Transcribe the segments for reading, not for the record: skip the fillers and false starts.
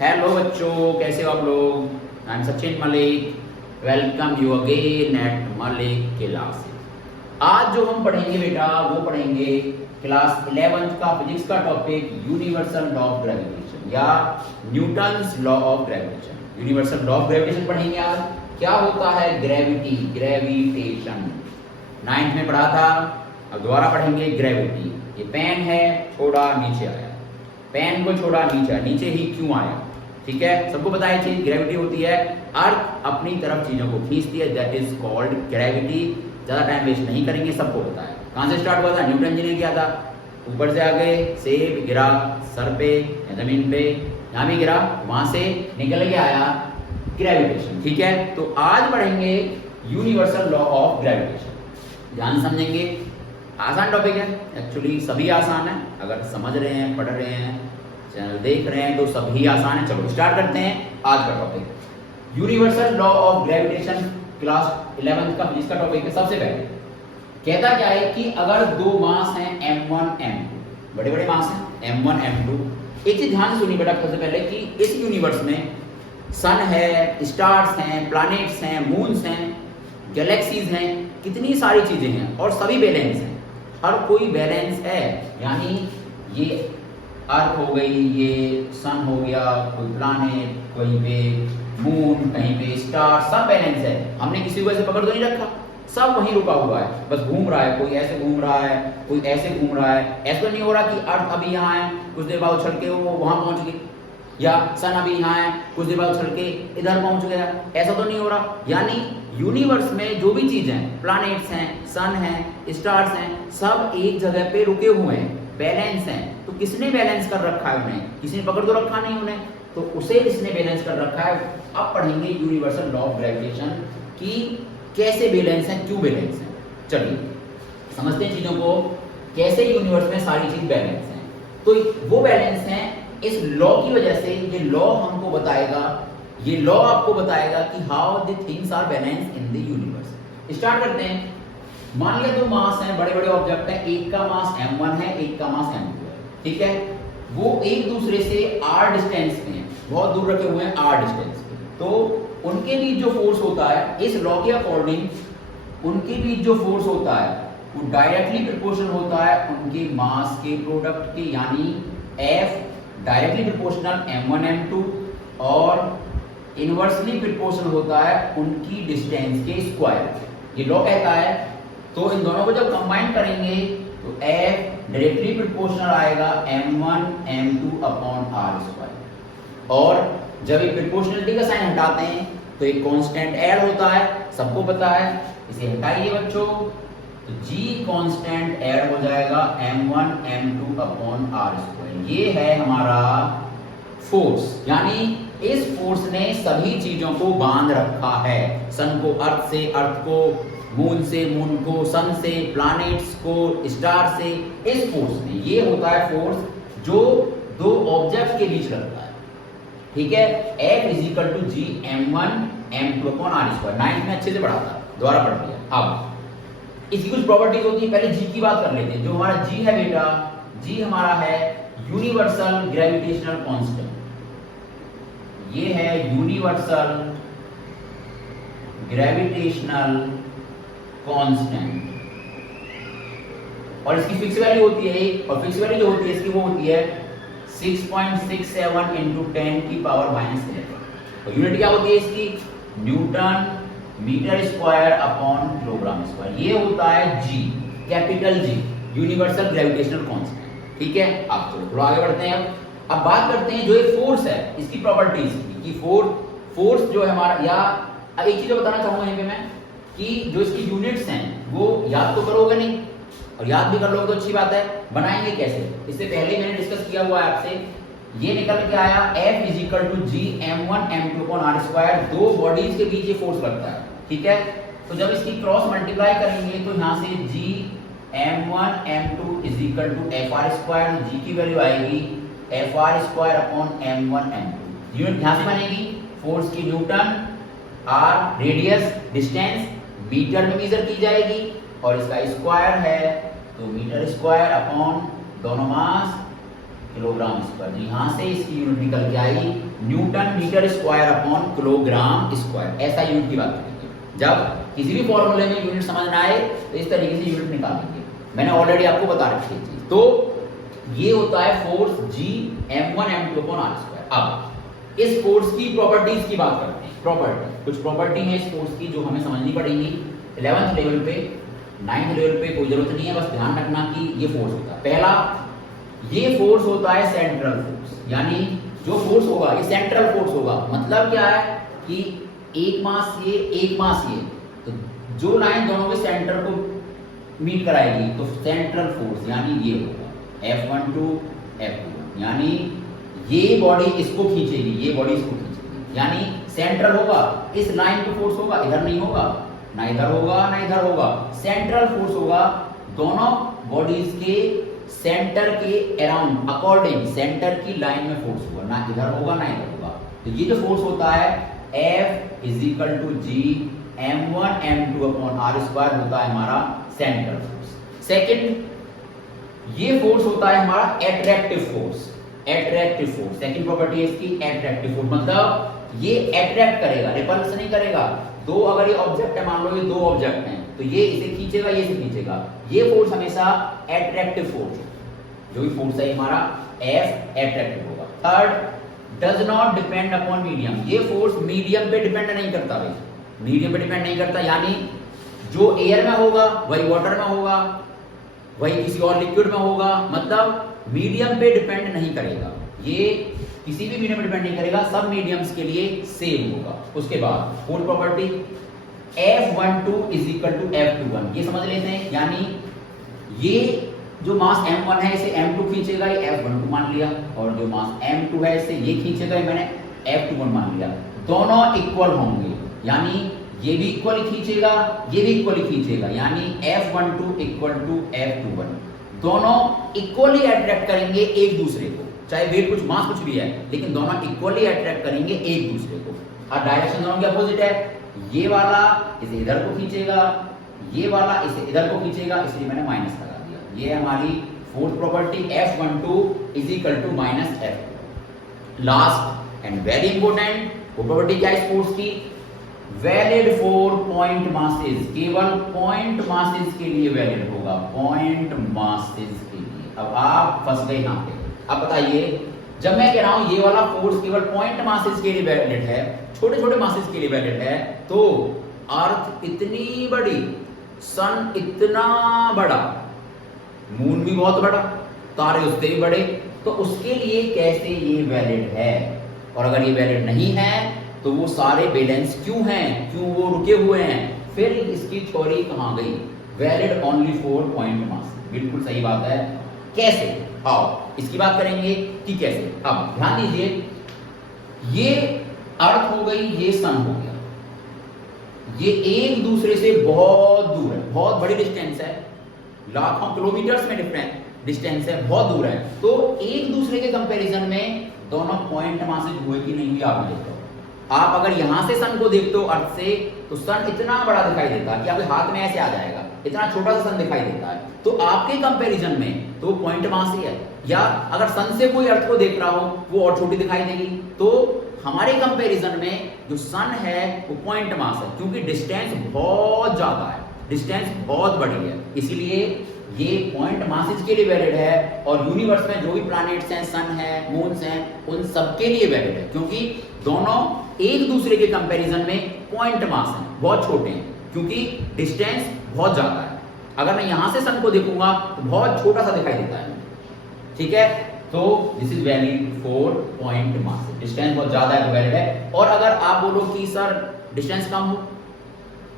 Hello बच्चों, कैसे हो आप लोग। I am Sachin Malik, welcome you again at Malik classes. आज जो हम पढ़ेंगे बेटा वो पढ़ेंगे क्लास 11th का फिजिक्स का topic universal law of gravitation या Newton's law of gravitation. Universal law of gravitation पढ़ेंगे आज। क्या होता है ग्रेविटी, ग्रेविटेशन 9th में पढ़ा था। अब दोबारा पढ़ेंगे ग्रेविटी। ये पेन है, छोड़ा नीचे आया, पेन को छोड़ा नीचे आया, नीचे ही क्यों आया। ठीक है, सबको पता है चीज ग्रेविटी होती है, अर्थ अपनी तरफ चीजों को खींचती है, दैट इज कॉल्ड ग्रेविटी। ज्यादा टाइम वेस्ट नहीं करेंगे, सबको पता है। कहां से स्टार्ट हुआ था, न्यूटन जी ने किया था। ऊपर से आ गए, सेब गिरा सर पे या जमीन पे, यहां भी गिरा, वहां से निकल के आया ग्रेविटेशन। ठीक है, तो आज पढ़ेंगे यूनिवर्सल लॉ ऑफ ग्रेविटेशन। ध्यान समझेंगे, आसान टॉपिक है एक्चुअली, सभी आसान है। अगर समझ रहे हैं, पढ़ रहे हैं, चैनल देख रहे हैं तो सभी आसान है। चलो स्टार्ट करते हैं आज का topic. Universal law of gravitation class 11th का फिजिक्स का टॉपिक है। सबसे पहले कहता क्या है कि अगर दो मास हैं m1 m2, बड़े बड़े मास हैं m1 m2। एक चीज ध्यान से सुनिए बेटा सबसे पहले कि इस यूनिवर्स में सन है, स्टार्स हैं, प्लैनेट्स हैं, मून्स हैं, गैलेक्सीज हैं, कितनी सारी चीजें हैं और सभी बैलेंस हैं। हर कोई बैलेंस है, यानी ये अर्थ हो गई, ये सन हो गया, कोई प्लैनेट, कहीं पे मून, कहीं पे स्टार, सब बैलेंस है। हमने किसी को ऐसे पकड़ तो नहीं रखा, सब वहीं रुका हुआ है, बस घूम रहा है। कोई ऐसे घूम रहा है, कोई ऐसे घूम रहा है। ऐसा नहीं हो रहा कि अर्थ अभी यहाँ है, कुछ देर बाद उछल के वो वहां पहुंच गई, या सन अभी यहाँ है, कुछ देर बाद उछल के इधर पहुंच गया। ऐसा तो नहीं हो रहा। यानी यूनिवर्स में जो भी चीजें हैं, प्लैनेट्स हैं, सन हैं, स्टार्स हैं, सब एक जगह पे रुके हुए हैं, बैलेंस हैं। तो किसने बैलेंस कर रखा है उन्हें? किसी ने पकड़ तो रखा नहीं उन्हें, तो उसे इसने बैलेंस कर रखा है। अब पढ़ेंगे यूनिवर्सल लॉ ऑफ ग्रेविटेशन कि कैसे बैलेंस है, क्यों बैलेंस है। चलिए समझते हैं चीजों को, कैसे यूनिवर्स में सारी चीज बैलेंस है। तो वो बैलेंस है इस लॉ की वजह से। ये लॉ हमको बताएगा, ये लॉ आपको बताएगा कि how the things are balance in the universe. Start करते हैं। मान लिया दो मास हैं, बड़े बड़े ऑब्जेक्ट हैं, एक का मास m1 है, एक का मास m2 है। ठीक है, वो एक दूसरे से r डिस्टेंस पे हैं, बहुत दूर रखे हुए हैं r डिस्टेंस पे। तो उनके बीच जो फोर्स होता है, इस लॉ के अकॉर्डिंग उनके बीच जो फोर्स होता है वो डायरेक्टली प्रोपोर्शनल होता है उनके मास के प्रोडक्ट के, यानी F directly proportional m1 m2 और इनवर्सली प्रोपोर्शनल होता है उनकी डिस्टेंस के स्क्वायर। ये लॉ कहता है। तो इन दोनों को जब कंबाइन करेंगे तो F डायरेक्टली प्रोपोर्शनल आएगा m1 m2 upon r square. और जब ये प्रोपोर्शनलिटी का साइन हटाते हैं तो एक कांस्टेंट ऐड होता है, सबको पता है। इसे हटाइए बच्चों, तो G कांस्टेंट ऐड हो जाएगा m1 m2 upon r square. ये है हमारा फोर्स, यानी इस फोर्स ने सभी चीजों को बांध रखा है। सन को अर्थ से, अर्थ को मून से, मून को सन से, प्लैनेट्स को स्टार से, इस फोर्स ने। ये होता है फोर्स जो दो ऑब्जेक्ट के बीच लगता है। ठीक है, F is equal to G m1 m2 upon r square. 9th में अच्छे से पढ़ा था, दोबारा पढ़ लिया। अब इसकी कुछ प्रॉपर्टीज होती है, पहले G की बात कर लेते हैं। जो हमारा G है बेटा, G हमारा है यूनिवर्सल ग्रेविटेशनल कांस्टेंट। ये है यूनिवर्सल ग्रेविटेशनल कांस्टेंट, और इसकी फिक्स वैल्यू होती है एक, और फिक्स वैल्यू जो होती है इसकी वो होती है 6.67 इंटू 10 की पावर -11। और यूनिट क्या होती है इसकी? Newton metre square upon kilogram square. ये होता है G, capital G, universal gravitational constant. ठीक है, आप चलो थोड़ा आगे बढ़ते हैं। अब बात करते हैं जो एक फोर्स है, इसकी प्रॉपर्टीज की। फोर्स जो है हमारा, या एक चीज बताना चाहूंगा यहीं पे मैं कि जो इसकी यूनिट्स हैं वो याद तो करोगे नहीं, और याद भी कर लोगे तो अच्छी बात है। बनाएंगे कैसे, इससे पहले मैंने डिस्कस किया हुआ है आपसे। ये निकल के आया F is equal to G m1 m2 upon r square. दो बॉडीज के बीच ये फोर्स लगता है। ठीक है, तो जब इसकी क्रॉस मल्टीप्लाई करेंगे तो यहाँ से G m1 m2 is equal to fr square. G की वैल्यू आएगी fr square upon m1 m2। Unit यहाँ से बनेगी फोर्स की newton, r radius distance metre में मेजर की जाएगी, और इसका स्क्वायर है तो मीटर स्क्वायर अपॉन दोनों मास किलोग्राम स्क्वायर। यहाँ से इसकी यूनिट निकल के आई newton metre square upon kilogram square. ऐसा यूनिट की बात करेंगे जब किसी भी फॉर्मूले में यूनिट समझ ना आए तो इस तरीके से यूनिट निकालेंगे। मैंने ऑलरेडी आपको बता रखी है चीज। तो ये होता है force G m1 m2 upon r square. अब इस फोर्स की प्रॉपर्टीज की बात करते हैं। प्रॉपर्टी, कुछ प्रॉपर्टी है इस फोर्स की जो हमें समझनी पड़ेगी 11th लेवल पे। 9th लेवल पे कोई जरूरत नहीं है, बस ध्यान रखना कि ये फोर्स होता है। पहला, ये फोर्स होता है सेंट्रल फोर्स, यानी जो फोर्स होगा ये सेंट्रल फोर्स होगा। मतलब क्या है कि एक मास ये एक मास ये, तो जो लाइन दोनों के सेंटर को मीट कराएगी तो सेंट्रल फोर्स यानी ये होगा F12 F21, यानी ये बॉडी इसको खींचेगी, ये बॉडी इसको खींचेगी, यानी सेंट्रल होगा। इस लाइन पे फोर्स होगा, इधर नहीं होगा, ना इधर होगा ना इधर होगा, सेंट्रल फोर्स होगा दोनों बॉडीज के सेंटर के अराउंड, अकॉर्डिंग सेंटर की लाइन में फोर्स होगा, ना इधर होगा ना इधर होगा। तो ये जो फोर्स होता है F = G m1 m2 upon r square होता है हमारा सेंट्रल फोर्स। सेकंड, ये फोर्स होता है हमारा attractive force. Attractive force second property है इसकी, एट्रैक्टिव फोर्स। मतलब ये अट्रैक्ट करेगा, रिपल्स नहीं करेगा। दो अगर ये ऑब्जेक्ट है, मान लो ये दो ऑब्जेक्ट हैं, तो ये इसे खींचेगा, ये इसे खींचेगा। ये फोर्स हमेशा एट्रैक्टिव फोर्स है। जो भी फोर्स है हमारा F एट्रैक्टिव होगा। Third, does not depend upon medium. ये फोर्स मीडियम पे डिपेंड नहीं करता भाई, मीडियम पे डिपेंड नहीं करता, यानी जो एयर में होगा वही वाटर में होगा, वही किसी और लिक्विड में होगा। मतलब मीडियम पे डिपेंड नहीं करेगा, ये किसी भी मीडियम पे डिपेंड नहीं करेगा, सब मीडियम्स के लिए सेम होगा। उसके बाद फोर्थ प्रॉपर्टी F12 = F21, ये समझ लेते हैं। यानी ये जो मास m1 है इसे m2 खींचेगा, ये F12 मान लिया, और जो मास m2 है इसे ये खींचेगा, ये मैंने F21 मान लिया। दोनों इक्वल होंगे, यानी ये भी इक्वली खींचेगा, ये भी इक्वली खींचेगा, यानी F12 = F21। दोनों इक्वली अट्रैक्ट करेंगे एक दूसरे को, चाहे वेट कुछ मास कुछ भी है, लेकिन दोनों इक्वली अट्रैक्ट करेंगे एक दूसरे को। और डायरेक्शन दोनों के अपोजिट है। ये वाला इसे इधर को खींचेगा, ये वाला इसे इधर को खींचेगा, इसलिए मैंने माइनस लगा दिया। ये हमारी fourth property F12 = -F। Last and very important वो प्रॉपर्टी क्या है इस फोर्स की, वैलिड फॉर पॉइंट मासेस। केवल पॉइंट मासेस के लिए वैलिड होगा, पॉइंट मासेस के लिए। अब आप फंस गए यहां पे। अब बताइए, जब मैं कह रहा हूं ये वाला फोर्स केवल पॉइंट मासेस के लिए वैलिड है, छोटे छोटे मासेस के लिए वैलिड है, तो अर्थ इतनी बड़ी, सन इतना बड़ा, मून भी बहुत बड़ा, तारे उससे भी बड़े, तो उसके लिए कैसे ये वैलिड है? और अगर ये वैलिड नहीं है तो वो सारे बैलेंस क्यों हैं, क्यों वो रुके हुए हैं? फिर इसकी थ्योरी कहां गई? Valid only for point mass. बिल्कुल सही बात है। कैसे? आओ इसकी बात करेंगे कि कैसे। अब ध्यान दीजिए, ये अर्थ हो गई, ये सन हो गया, ये एक दूसरे से बहुत दूर है, बहुत बड़ी डिस्टेंस है, लाखों किलोमीटर्स में डिस्टेंस है, बहुत दूर है। तो एक दूसरे के कंपैरिजन में दोनों पॉइंट मासेज हुए कि नहीं हुए आप देखो। आप अगर यहां से सन को देखते हो अर्थ से, तो सन इतना बड़ा दिखाई देता है कि आपके हाथ में ऐसे आ जाएगा, इतना छोटा सा सन दिखाई देता है। तो आपके कंपैरिजन में तो पॉइंट मास ही है। या अगर सन से कोई अर्थ को देख रहा हो वो और छोटी दिखाई देगी। तो हमारे कंपैरिजन में जो सन है वो पॉइंट मास है, क्योंकि डिस्टेंस बहुत ज्यादा है, डिस्टेंस बहुत बड़ी है, इसीलिए ये पॉइंट मासेज के लिए वैलिड है। और यूनिवर्स में जो भी प्लैनेट्स हैं, सन है, मून्स हैं, उन सब के लिए वैलिड है, क्योंकि दोनों एक दूसरे के कंपैरिजन में पॉइंट मास हैं, बहुत छोटे हैं, क्योंकि डिस्टेंस बहुत ज्यादा है। अगर मैं यहां से सन को देखूंगा तो बहुत छोटा सा दिखाई देता है, ठीक है। तो this is valid for point mass, distance बहुत ज्यादा है तो वैलिड है। और अगर आप बोलो कि सर डिस्टेंस कम हो,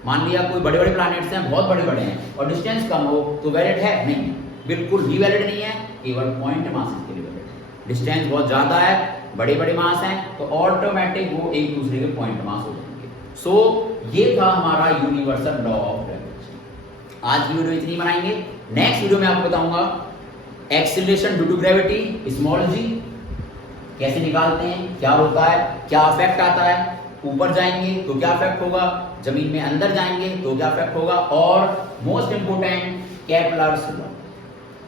मान लिया कोई बड़े बड़े प्लैनेट्स हैं, बहुत बड़े बड़े हैं, और डिस्टेंस कम हो, तो वैलिड है? नहीं, बिल्कुल भी वैलिड नहीं है, केवल पॉइंट मासेज के लिए वैलिड है। डिस्टेंस बहुत ज्यादा है, बड़े बड़े मास हैं, तो ऑटोमेटिक वो एक दूसरे के पॉइंट मास हो जाएंगे। सो ये था हमारा यूनिवर्सल लॉ ऑफ ग्रेविटी। आज की वीडियो इतनी बनाएंगे। नेक्स्ट वीडियो में आपको बताऊंगा acceleration due to gravity small G कैसे निकालते हैं, क्या होता है, क्या इफेक्ट आता है, ऊपर जाएंगे तो क्या इफेक्ट होगा, जमीन में अंदर जाएंगे तो क्या इफेक्ट होगा, और most important Kepler's law.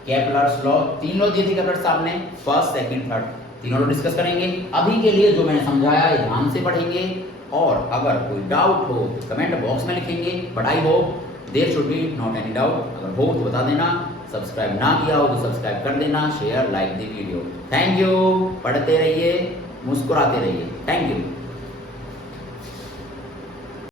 Kepler's law, 3 law दिए थे केपलर साहब ने, फर्स्ट सेकंड थर्ड, तीनों लॉ डिस्कस करेंगे। अभी के लिए जो मैंने समझाया है ध्यान से पढ़ेंगे, और अगर कोई डाउट हो तो कमेंट बॉक्स में लिखेंगे। But I hope there should be not any doubt. अगर हो तो बता देना, सब्सक्राइब ना किया हो तो सब्सक्राइब कर देना, share like the video. Thank you. पढ़ते रहिए, मुस्कुराते रहिए। Thank you.